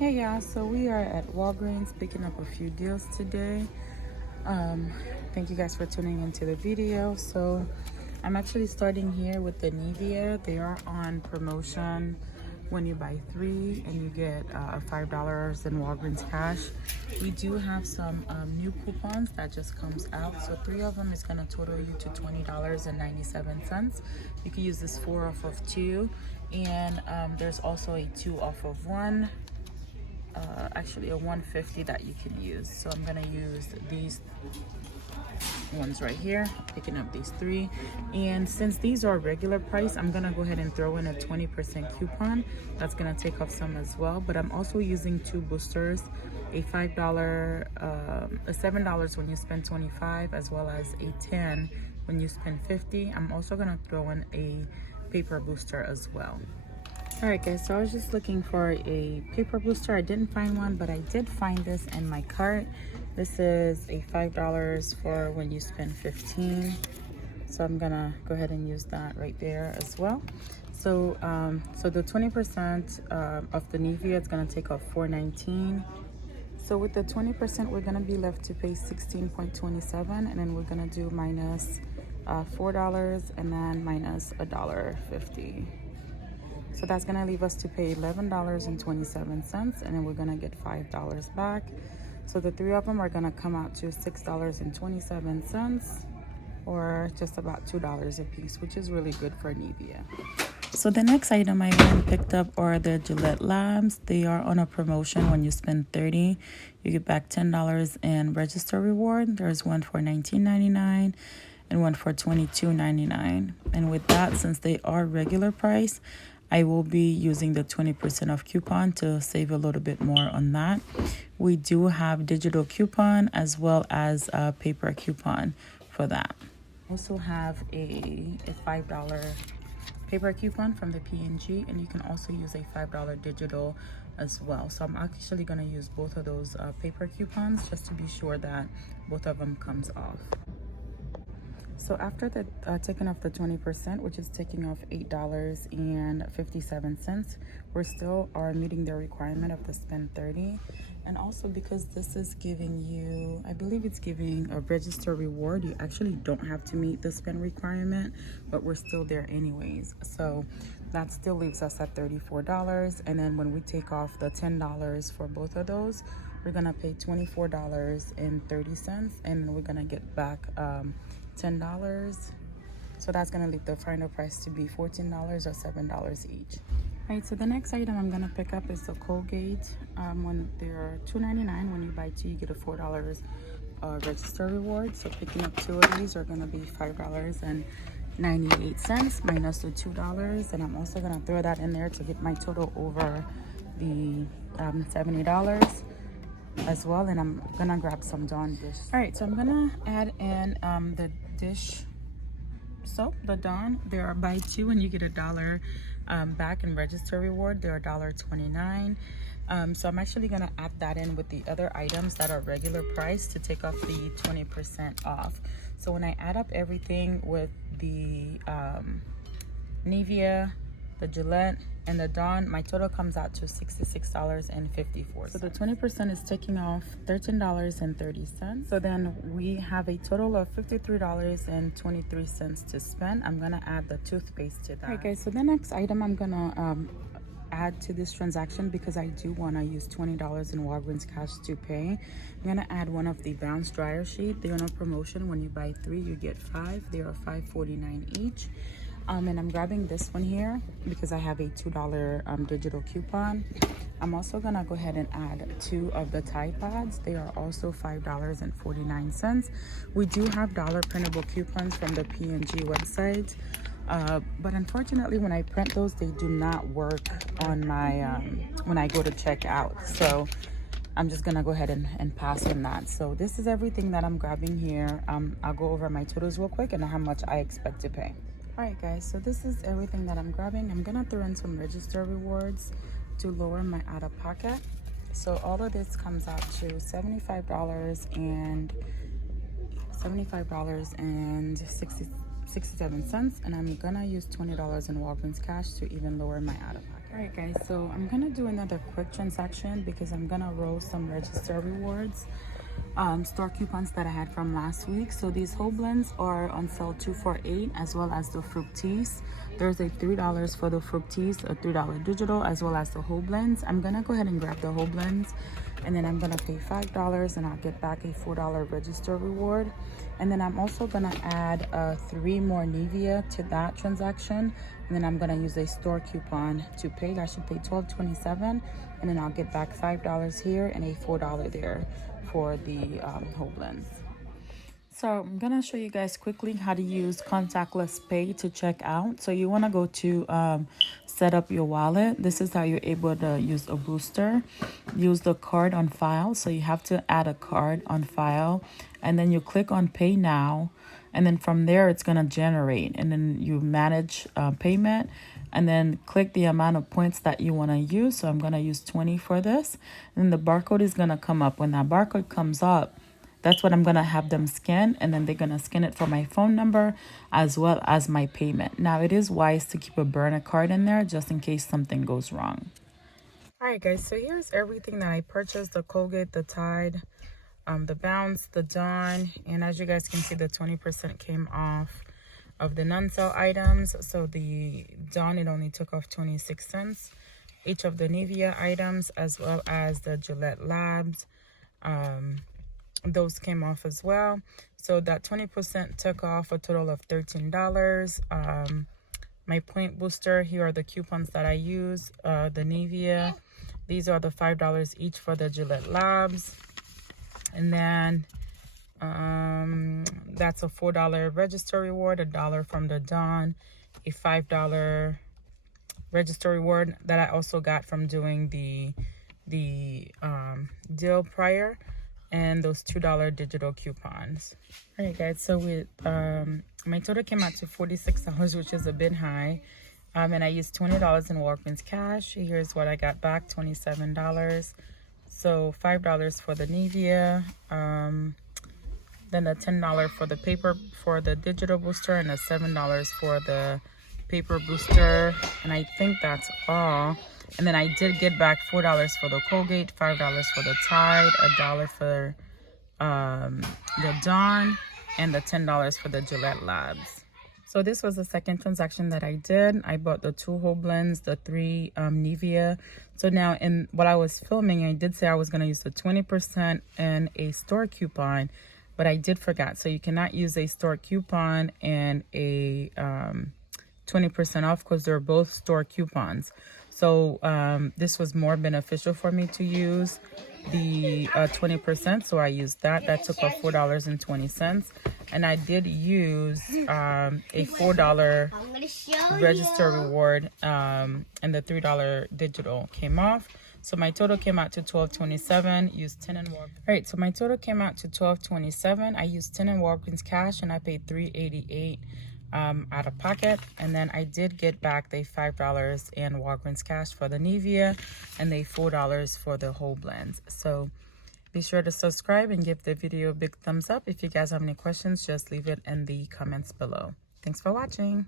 Hey y'all, so we are at Walgreens picking up a few deals today. Thank you guys for tuning into the video. So I'm actually starting here with the Nivea. They are on promotion when you buy 3 and you get $5 in Walgreens cash. We do have some new coupons that just comes out. So 3 of them is gonna total you to $20.97. You can use this 4 off of 2. And there's also a 2 off of 1. Actually a 150 that you can use. So I'm gonna use these ones right here, picking up these 3. And since these are regular price, I'm gonna go ahead and throw in a 20% coupon. That's gonna take off some as well. But I'm also using 2 boosters, a $5, a $7 when you spend 25, as well as a 10 when you spend 50. I'm also gonna throw in a paper booster as well. Alright guys, so I was just looking for a paper booster. I didn't find one, but I did find this in my cart. This is a $5 for when you spend 15. So I'm gonna go ahead and use that right there as well. So so the 20% of the Nivea is gonna take off $4.19. So with the 20%, we're gonna be left to pay $16.27, and then we're gonna do minus $4 and then minus $1.50. So that's gonna leave us to pay $11.27, and then we're gonna get $5 back. So the 3 of them are gonna come out to $6.27, or just about $2 a piece, which is really good for Nivea. So the next item I went and picked up are the Gillette lamps. They are on a promotion. When you spend 30, you get back $10 in register reward. There's one for $19.99 and one for $22.99. And with that, since they are regular price, I will be using the 20% off coupon to save a little bit more on that. We do have digital coupon as well as a paper coupon for that. Also have a $5 paper coupon from the P&G, and you can also use a $5 digital as well. So I'm actually going to use both of those paper coupons just to be sure that both of them comes off. So after the taking off the 20%, which is taking off $8.57, we're still are meeting the requirement of the spend 30. And also because this is giving you, I believe it's giving a register reward, you actually don't have to meet the spend requirement, but we're still there anyways. So that still leaves us at $34. And then when we take off the $10 for both of those, we're gonna pay $24.30, and then we're gonna get back $10. So that's gonna leave the final price to be $14 or $7 each. All right, so the next item I'm gonna pick up is the Colgate. When they're $2.99, when you buy 2, you get a $4 register reward. So picking up 2 of these are gonna be $5.98 minus the $2. And I'm also gonna throw that in there to get my total over the $70 as well. And I'm gonna grab some Dawn dish. All right, so I'm gonna add in the dish soap, the Dawn. There are buy 2 and you get $1 back in register reward. They're $1.29. So I'm actually gonna add that in with the other items that are regular price to take off the 20% off. So when I add up everything with the Nivea, the Gillette, and the Dawn, my total comes out to $66.54. So the 20% is taking off $13.30. So then we have a total of $53.23 to spend. I'm gonna add the toothpaste to that. All right guys, so the next item I'm gonna add to this transaction, because I do wanna use $20 in Walgreens cash to pay. I'm gonna add one of the Bounce dryer sheet. They're on a promotion. When you buy 3, you get 5. They are $5.49 each. And I'm grabbing this one here because I have a $2 digital coupon. I'm also gonna go ahead and add 2 of the Tide Pods. They are also $5.49. We do have dollar printable coupons from the P&G website, but unfortunately when I print those, they do not work on my when I go to check out. So I'm just gonna go ahead and pass on that. So this is everything that I'm grabbing here. I'll go over my totals real quick and how much I expect to pay. Alright guys, so this is everything that I'm grabbing. I'm gonna throw in some register rewards to lower my out-of-pocket. So all of this comes out to $75.67, and I'm gonna use $20 in Walgreens cash to even lower my out-of-pocket. All Alright guys, so I'm gonna do another quick transaction because I'm gonna roll some register rewards store coupons that I had from last week. So these whole blends are on sale 2 for $8, as well as the fruit teas. There's a $3 for the fruit teas, a $3 digital, as well as the whole blends. I'm gonna go ahead and grab the whole blends, and then I'm gonna pay $5 and I'll get back a $4 register reward. And then I'm also gonna add 3 more Nivea to that transaction, and then I'm gonna use a store coupon to pay. I should pay $12.27, and then I'll get back $5 here and a $4 there for the whole blends. So I'm gonna show you guys quickly how to use contactless pay to check out. So you want to go to set up your wallet. This is how you're able to use a booster. Use the card on file. So you have to add a card on file, and then you click on pay now, and then from there it's gonna generate, and then you manage payment, and then click the amount of points that you want to use. So I'm going to use 20 for this. And the barcode is going to come up. When that barcode comes up, that's what I'm going to have them scan. And then they're going to scan it for my phone number as well as my payment. Now, it is wise to keep a burner card in there just in case something goes wrong. All right, guys. So here's everything that I purchased. The Colgate, the Tide, the Bounce, the Dawn. And as you guys can see, the 20% came off of the non-sale items. So the Dawn, it only took off 26 cents. Each of the Nivea items, as well as the Gillette Labs, those came off as well. So that 20% took off a total of $13. My point booster, here are the coupons that I use. The Nivea, these are the $5 each for the Gillette Labs. And then that's a $4 register reward, $1 from the Dawn, a $5 register reward that I also got from doing the deal prior, and those $2 digital coupons. All right, guys. So with my total came out to $46, which is a bit high, and I used $20 in Walgreens cash. Here's what I got back: $27. So $5 for the Nivea. Then a $10 for the paper for the digital booster, and a $7 for the paper booster, and I think that's all. And then I did get back $4 for the Colgate, $5 for the Tide, $1 for the Dawn, and the $10 for the Gillette Labs. So this was the second transaction that I did. I bought the 2 whole blends, the 3 Nivea. So now, in what I was filming, I did say I was going to use the 20% and a store coupon, but I did forget. So you cannot use a store coupon and a 20% off because they're both store coupons. So this was more beneficial for me to use the 20%. So I used that. That took off $4.20. And I did use a $4 register reward, and the $3 digital came off. So my total came out to $12.27. Used 10 in Walgreens. All right, so my total came out to $12.27. I used 10 in Walgreens cash, and I paid $3.88 out of pocket. And then I did get back the $5 in Walgreens cash for the Nivea, and the $4 for the whole blends. So be sure to subscribe and give the video a big thumbs up. If you guys have any questions, just leave it in the comments below. Thanks for watching.